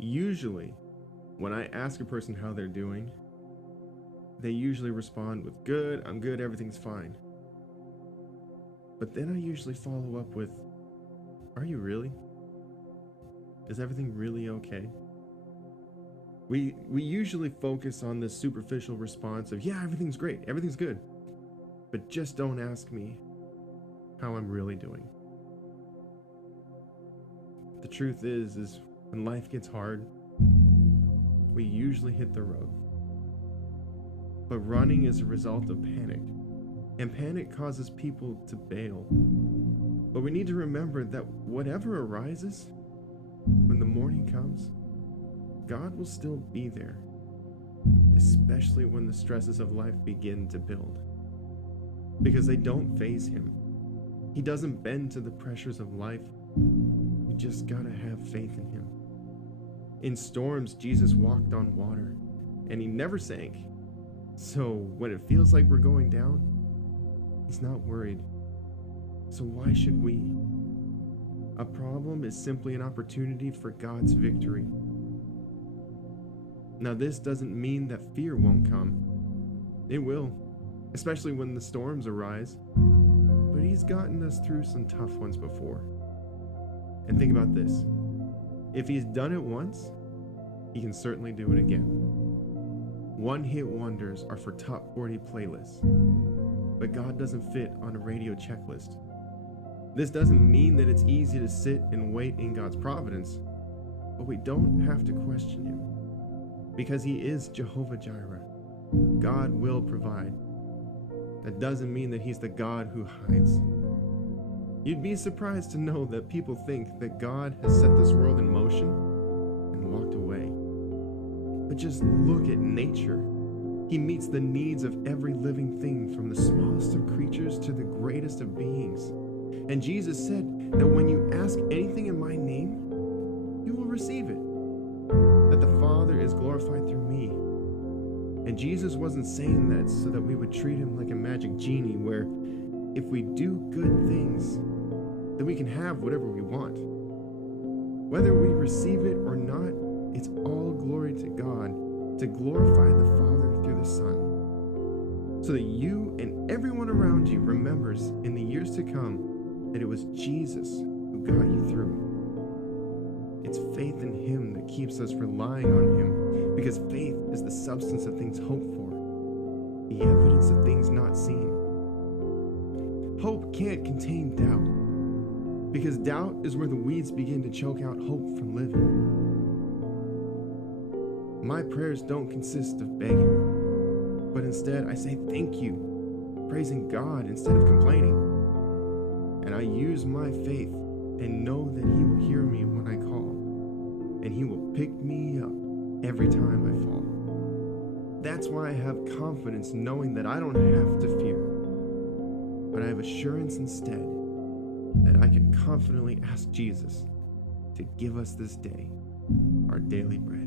Usually, when I ask a person how they're doing, they usually respond with, "Good, I'm good, everything's fine." But then I usually follow up with, "Are you really? Is everything really okay?" We usually focus on this superficial response of, "Yeah, everything's great, everything's good." But just don't ask me how I'm really doing. The truth is when life gets hard, we usually hit the road. But running is a result of panic, and panic causes people to bail. But we need to remember that whatever arises, when the morning comes, God will still be there, especially when the stresses of life begin to build. Because they don't faze him. He doesn't bend to the pressures of life. You just gotta have faith in him. In storms, Jesus walked on water, and he never sank. So when it feels like we're going down, he's not worried. So why should we? A problem is simply an opportunity for God's victory. Now, this doesn't mean that fear won't come. It will, especially when the storms arise. But he's gotten us through some tough ones before. And think about this. If he's done it once, he can certainly do it again. One-hit wonders are for top 40 playlists, but God doesn't fit on a radio checklist. This doesn't mean that it's easy to sit and wait in God's providence, but we don't have to question him, because he is Jehovah Jireh. God will provide. That doesn't mean that he's the God who hides. You'd be surprised to know that people think that God has set this world in motion and walked away. But just look at nature. He meets the needs of every living thing, from the smallest of creatures to the greatest of beings. And Jesus said that when you ask anything in my name, you will receive it. That the Father is glorified through me. And Jesus wasn't saying that so that we would treat him like a magic genie, where if we do good things, then we can have whatever we want. Whether we receive it or not, it's all glory to God, to glorify the Father through the Son, so that you and everyone around you remembers in the years to come that it was Jesus who got you through. It's faith in him that keeps us relying on him, because faith is the substance of things hoped for, the evidence of things not seen. Hope can't contain doubt, because doubt is where the weeds begin to choke out hope from living. My prayers don't consist of begging, but instead I say thank you, praising God instead of complaining. And I use my faith and know that he will hear me when I call, and he will pick me up every time I fall. That's why I have confidence, knowing that I don't have to fear, but I have assurance instead that I can confidently ask Jesus to give us this day our daily bread.